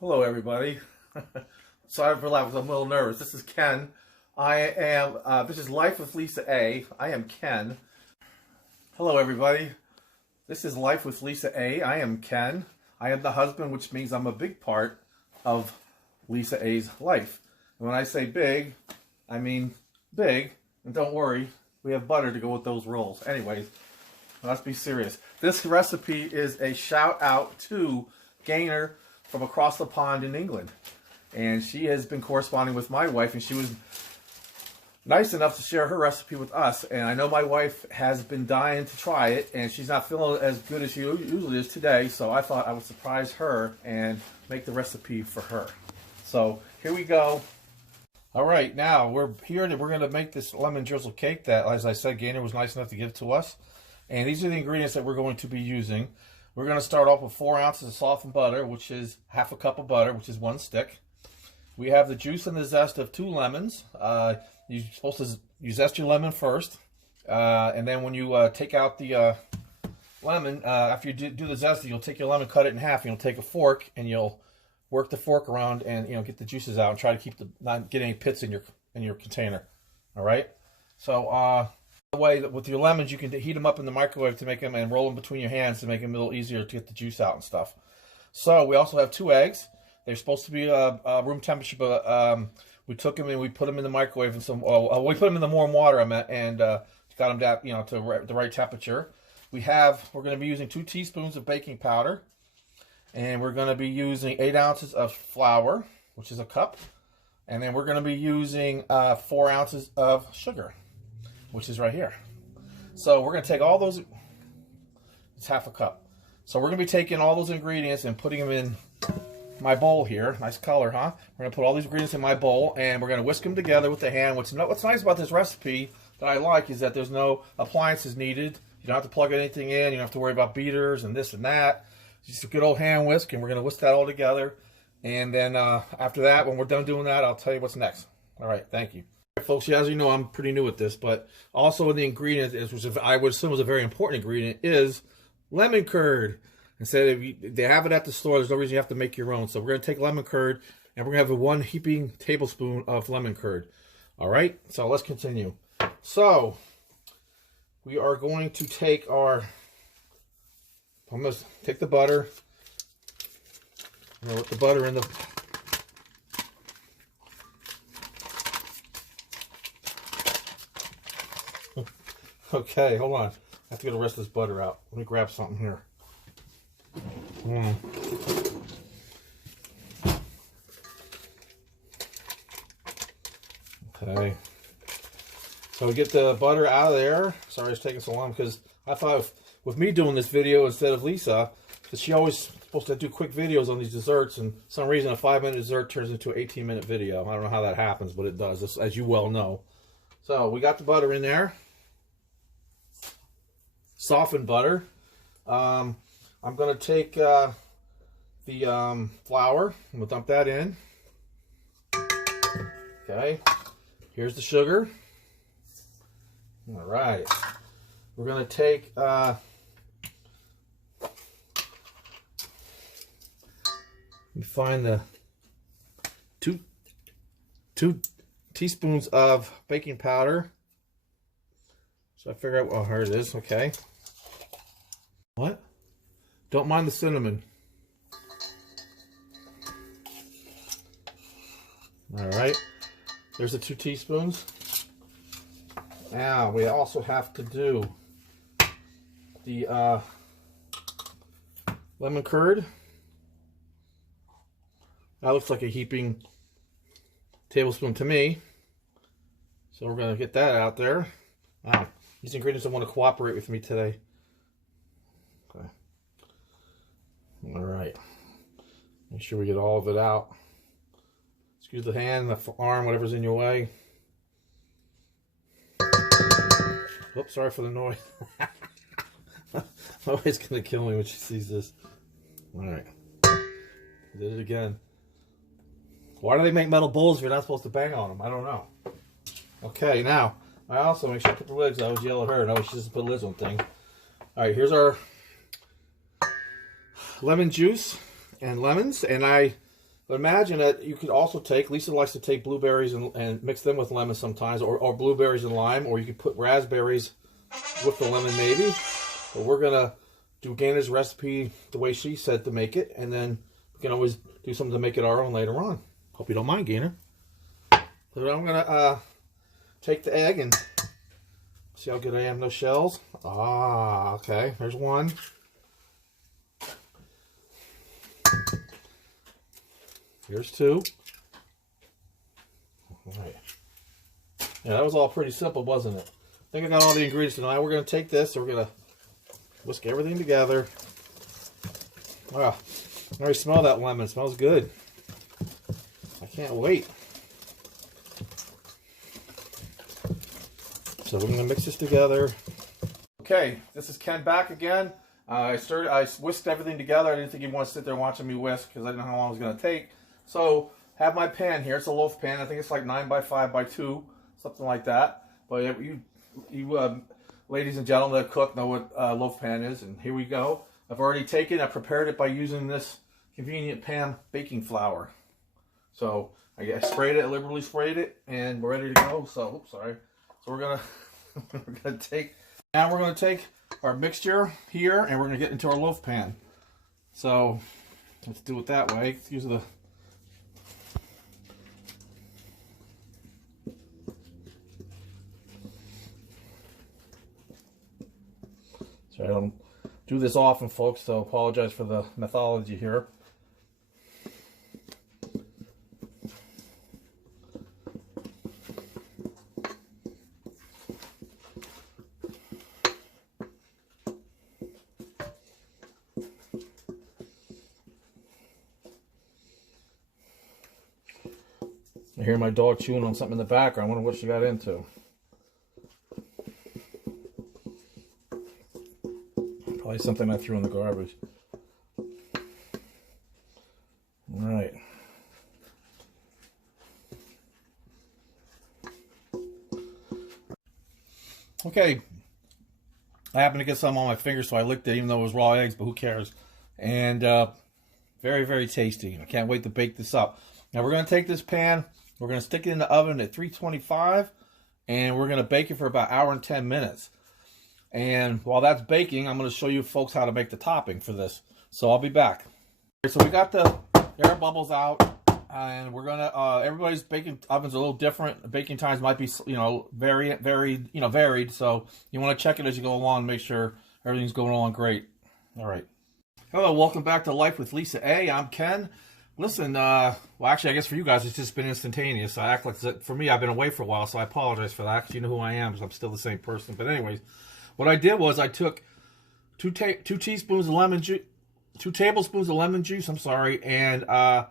Hello, everybody. Sorry for laughing. I'm a little nervous. This is Ken. This is Life with Lisa A. I am Ken. Hello, everybody. This is Life with Lisa A. I am Ken. I am the husband, which means I'm a big part of Lisa A's life. And when I say big, I mean big. And don't worry, we have butter to go with those rolls. Anyways, let's be serious. This recipe is a shout out to Gaynor from across the pond in England. And she has been corresponding with my wife, and she was nice enough to share her recipe with us. And I know my wife has been dying to try it, and she's not feeling as good as she usually is today, so I thought I would surprise her and make the recipe for her. So here we go. All right, now we're here and we're going to make this lemon drizzle cake that, as I said, Gaynor was nice enough to give to us. And these are the ingredients that we're going to be using. We're going to start off with 4 ounces of softened butter, which is half a cup of butter, which is 1 stick. We have the juice and the zest of 2 lemons. You're supposed to zest your lemon first. And then when you take out the lemon, after you do the zest, you'll take your lemon, cut it in half, and you'll take a fork, and you'll work the fork around and get the juices out and try to keep not get any pits in your container. All right? So, the way that with your lemons, you can heat them up in the microwave to make them and roll them between your hands to make them a little easier to get the juice out and stuff. So we also have 2 eggs. They're supposed to be room temperature, but we took them and we put them in the microwave and we put them in the warm water, and got them down, to the right temperature. We're going to be using 2 teaspoons of baking powder, and we're going to be using 8 ounces of flour, which is a cup, and then we're going to be using 4 ounces of sugar, which is right here. So we're going to take all those, it's half a cup. So we're going to be taking all those ingredients and putting them in my bowl here. Nice color, huh? We're going to put all these ingredients in my bowl, and we're going to whisk them together with the hand. What's nice about this recipe that I like is that there's no appliances needed. You don't have to plug anything in. You don't have to worry about beaters and this and that. Just a good old hand whisk, and we're going to whisk that all together. And then after that, when we're done doing that, I'll tell you what's next. All right, thank you. Folks, as you know, I'm pretty new at this, but also in the ingredients, which I would assume is a very important ingredient, is lemon curd. Instead of they have it at the store, there's no reason you have to make your own. So we're going to take lemon curd, and we're going to have 1 heaping tablespoon of lemon curd. All right, so let's continue. So we are going to take I'm going to take the butter. I'm going to put the butter in the Okay, hold on. I have to get the rest of this butter out. Let me grab something here. Okay. So we get the butter out of there. Sorry it's taking so long, because I thought with me doing this video instead of Lisa, because she always supposed to do quick videos on these desserts, and for some reason a 5-minute dessert turns into an 18-minute video. I don't know how that happens, but it does, as you well know. So we got the butter in there. Softened butter. I'm going to take the flour. I'm going to dump that in. Okay. Here's the sugar. All right. We're going to take let me find the two teaspoons of baking powder. So I figure out, oh, here it is, okay. What? Don't mind the cinnamon. All right, there's the 2 teaspoons. Now we also have to do the lemon curd. That looks like a heaping tablespoon to me. So we're going to get that out there. Wow. These ingredients don't want to cooperate with me today. Okay. All right. Make sure we get all of it out. Excuse the hand, the arm, whatever's in your way. Oops, sorry for the noise. My wife's going to kill me when she sees this. All right. Did it again. Why do they make metal bowls if you're not supposed to bang on them? I don't know. Okay, now, I also make sure I put the lids. I always yell at her. No, she doesn't put lids on things. All right, here's our lemon juice and lemons, and I But imagine that you could also take, Lisa likes to take blueberries and mix them with lemon sometimes, or blueberries and lime, or you could put raspberries with the lemon maybe. But we're going to do Gaynor's recipe the way she said to make it, and then we can always do something to make it our own later on. Hope you don't mind, Gaynor. So I'm going to take the egg and see how good I am. No shells. Ah, okay. There's one. Here's two. All right. Yeah, that was all pretty simple, wasn't it? I think I got all the ingredients. Now we're going to take this and we're going to whisk everything together. Wow. I already smell that lemon. It smells good. I can't wait. So we're going to mix this together. Okay, this is Ken back again. I whisked everything together. I didn't think you'd want to sit there watching me whisk because I didn't know how long it was going to take. So, have my pan here. It's a loaf pan. I think it's like 9 by 5 by 2, something like that. But you ladies and gentlemen that cook know what a loaf pan is. And here we go. I prepared it by using this convenient pan baking flour. So, I sprayed it, liberally sprayed it, and we're ready to go. So, oops, sorry. So we're gonna take our mixture here, and we're gonna get into our loaf pan. So, let's do it that way. Let's use the I don't do this often, folks, so apologize for the methodology here. I hear my dog chewing on something in the background. I wonder what she got into. Probably something I threw in the garbage. All right. Okay. I happened to get some on my finger, so I licked it, even though it was raw eggs, but who cares? And very, very tasty. I can't wait to bake this up. Now we're going to take this pan, we're going to stick it in the oven at 325, and we're going to bake it for about 1 hour and 10 minutes. And while that's baking, I'm going to show you folks how to make the topping for this. So I'll be back. So we got the air bubbles out, and we're going to, everybody's baking oven's a little different. Baking times might be, varied. So you want to check it as you go along, make sure everything's going along great. All right. Hello, welcome back to Life with Lisa A. I'm Ken. Listen, well, actually, I guess for you guys, it's just been instantaneous. I act like, for me, I've been away for a while, so I apologize for that, because you know who I am, because I'm still the same person. But anyways, what I did was I took 2 tablespoons of lemon juice, and a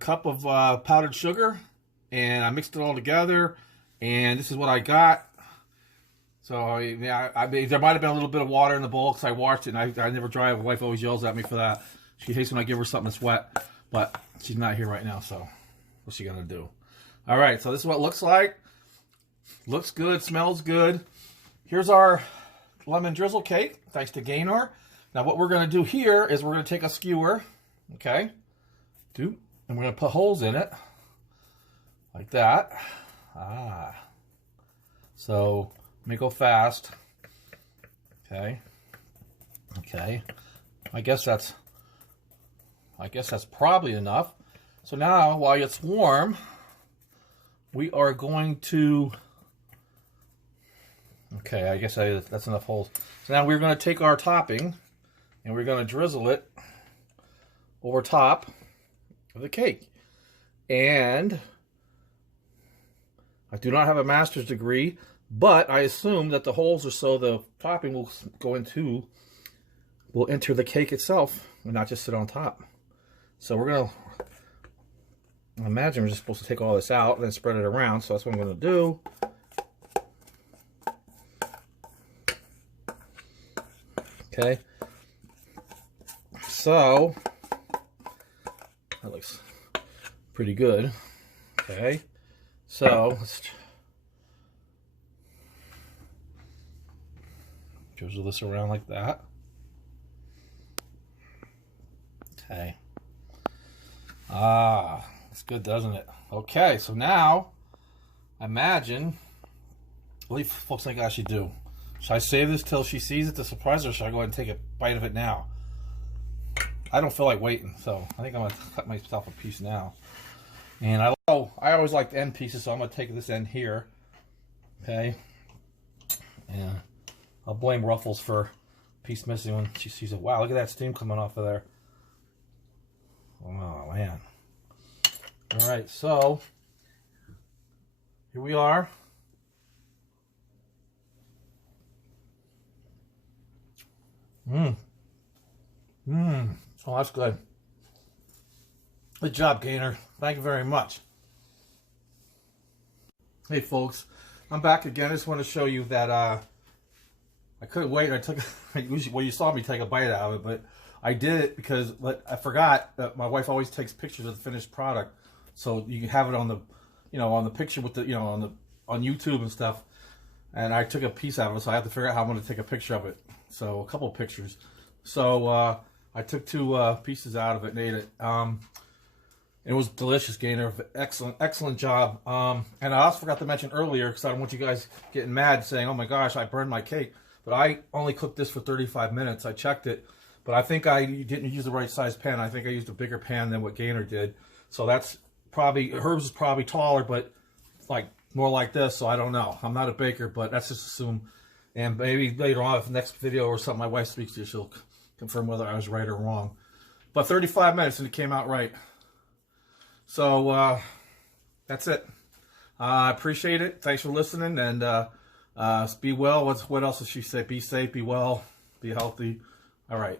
cup of powdered sugar, and I mixed it all together, and this is what I got. So, yeah, there might have been a little bit of water in the bowl because I washed it, and I never dry it. My wife always yells at me for that. She hates when I give her something that's wet, but she's not here right now, so what's she going to do? All right, so this is what it looks like. Looks good, smells good. Here's our lemon drizzle cake, thanks to Gaynor. Now what we're going to do here is we're going to take a skewer, okay, and we're going to put holes in it, like that. So let me go fast. Okay. I guess that's probably enough. So now, while it's warm, we are going to... Okay, I guess that's enough holes. So now we're going to take our topping and we're going to drizzle it over top of the cake. And I do not have a master's degree, but I assume that the holes are so the topping will enter the cake itself and not just sit on top. So we're going to, I imagine we're just supposed to take all this out and then spread it around. So that's what I'm going to do. Okay. So that looks pretty good. Okay. So let's drizzle this around like that. Okay. Ah, it's good, doesn't it? Okay, so now, imagine, what do you folks think I should do? Should I save this till she sees it to surprise her, or should I go ahead and take a bite of it now? I don't feel like waiting, so I think I'm going to cut myself a piece now. And I always like the end pieces, so I'm going to take this end here. Okay. And I'll blame Ruffles for a piece missing when she sees it. Wow, look at that steam coming off of there. Oh, man. Alright, so here we are. Oh, that's good. Good job, Gaynor. Thank you very much. Hey, folks. I'm back again. I just want to show you that I couldn't wait. I took, well, you saw me take a bite out of it, but I did it because I forgot that my wife always takes pictures of the finished product, so you can have it on the, on the picture with the, on YouTube and stuff. And I took a piece out of it, so I have to figure out how I'm going to take a picture of it. So a couple of pictures. So I took 2 pieces out of it and ate it. It was delicious, Gaynor. Excellent job. And I also forgot to mention earlier, because I don't want you guys getting mad saying, oh my gosh, I burned my cake. But I only cooked this for 35 minutes. I checked it. But I think I didn't use the right size pan. I think I used a bigger pan than what Gaynor did. So that's probably, hers is probably taller, but like more like this. So I don't know. I'm not a baker, but let's just assume. And maybe later on, if the next video or something my wife speaks to, she'll confirm whether I was right or wrong. But 35 minutes and it came out right. So that's it. I appreciate it. Thanks for listening, and be well. What else does she say? Be safe, be well, be healthy. All right.